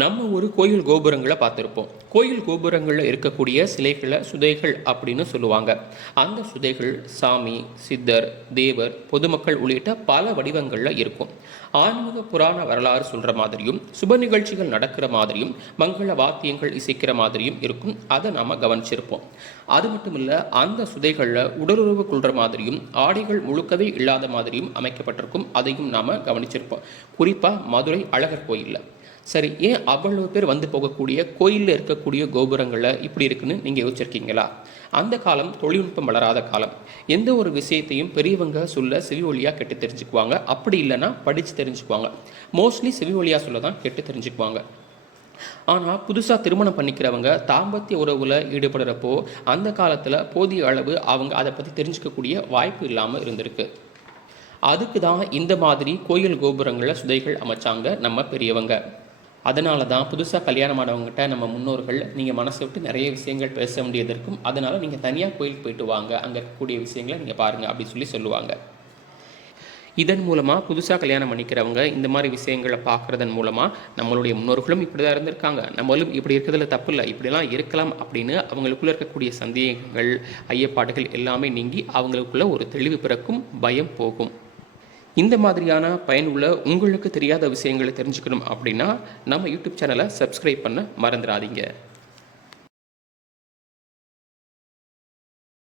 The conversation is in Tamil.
நம்ம ஒரு கோயில் கோபுரங்களை பார்த்துருப்போம். கோயில் கோபுரங்களில் இருக்கக்கூடிய சிலைகளை சுதைகள் அப்படின்னு சொல்லுவாங்க. அந்த சுதைகள் சாமி சித்தர் தேவர் பொதுமக்கள் உள்ளிட்ட பல வடிவங்களில் இருக்கும். ஆன்மீக புராண வரலாறு சொல்கிற மாதிரியும் சுப நிகழ்ச்சிகள் நடக்கிற மாதிரியும் மங்கள வாத்தியங்கள் இசைக்கிற மாதிரியும் இருக்கும். அதை நாம் கவனிச்சிருப்போம். அது மட்டும் இல்லை அந்த சுதைகளில் உடலுறவு கொள்கிற மாதிரியும் ஆடைகள் முழுக்கவே இல்லாத மாதிரியும் அமைக்கப்பட்டிருக்கும். அதையும் நாம் கவனிச்சிருப்போம். குறிப்பாக மதுரை அழகர் கோயிலில். சரி ஏன் அவ்வளவு பேர் வந்து போகக்கூடிய கோயிலில் இருக்கக்கூடிய கோபுரங்களில் இப்படி இருக்குன்னு நீங்கள் யோசிச்சிருக்கீங்களா? அந்த காலம் தொழில்நுட்பம் வளராத காலம். எந்த ஒரு விஷயத்தையும் பெரியவங்க சொல்ல செவி ஒளியாக கெட்டு தெரிஞ்சுக்குவாங்க. அப்படி இல்லைன்னா படித்து தெரிஞ்சுக்குவாங்க. மோஸ்ட்லி செவி ஒளியாக சொல்ல தான் கெட்டு தெரிஞ்சுக்குவாங்க. ஆனால் புதுசாக திருமணம் பண்ணிக்கிறவங்க தாம்பத்திய உறவில் ஈடுபடுறப்போ அந்த காலத்தில் போதிய அளவு அவங்க அதை பற்றி தெரிஞ்சுக்கக்கூடிய வாய்ப்பு இல்லாமல் இருந்திருக்கு. அதுக்கு தான் இந்த மாதிரி கோயில் கோபுரங்களில் சுதைகள் அமைச்சாங்க நம்ம பெரியவங்க. அதனால தான் புதுசாக கல்யாணம் ஆனவங்ககிட்ட நம்ம முன்னோர்கள் நீங்கள் மனசை விட்டு நிறைய விஷயங்கள் பேச வேண்டியது இருக்கும் அதனால் நீங்கள் தனியாக கோயிலுக்கு போயிட்டு வாங்க அங்கே இருக்கக்கூடிய விஷயங்களை நீங்கள் பாருங்கள் அப்படின்னு சொல்லி சொல்லுவாங்க. இதன் மூலமாக புதுசாக கல்யாணம் பண்ணிக்கிறவங்க இந்த மாதிரி விஷயங்களை பார்க்குறதன் மூலமாக நம்மளுடைய முன்னோர்களும் இப்படி தான் இருந்திருக்காங்க. நம்மளும் இப்படி இருக்கிறதுல தப்பு இல்லை இப்படிலாம் இருக்கலாம் அப்படின்னு அவங்களுக்குள்ளே இருக்கக்கூடிய சந்தேகங்கள் ஐயப்பாடுகள் எல்லாமே நீங்கி அவங்களுக்குள்ள ஒரு தெளிவு பிறக்கும் பயம் போகும். இந்த மாதிரியான பயனுள்ள உங்களுக்கு தெரியாத விஷயங்களை தெரிஞ்சுக்கணும் அப்படின்னா நம்ம யூடியூப் சேனலை சப்ஸ்கிரைப் பண்ண மறந்துடாதீங்க.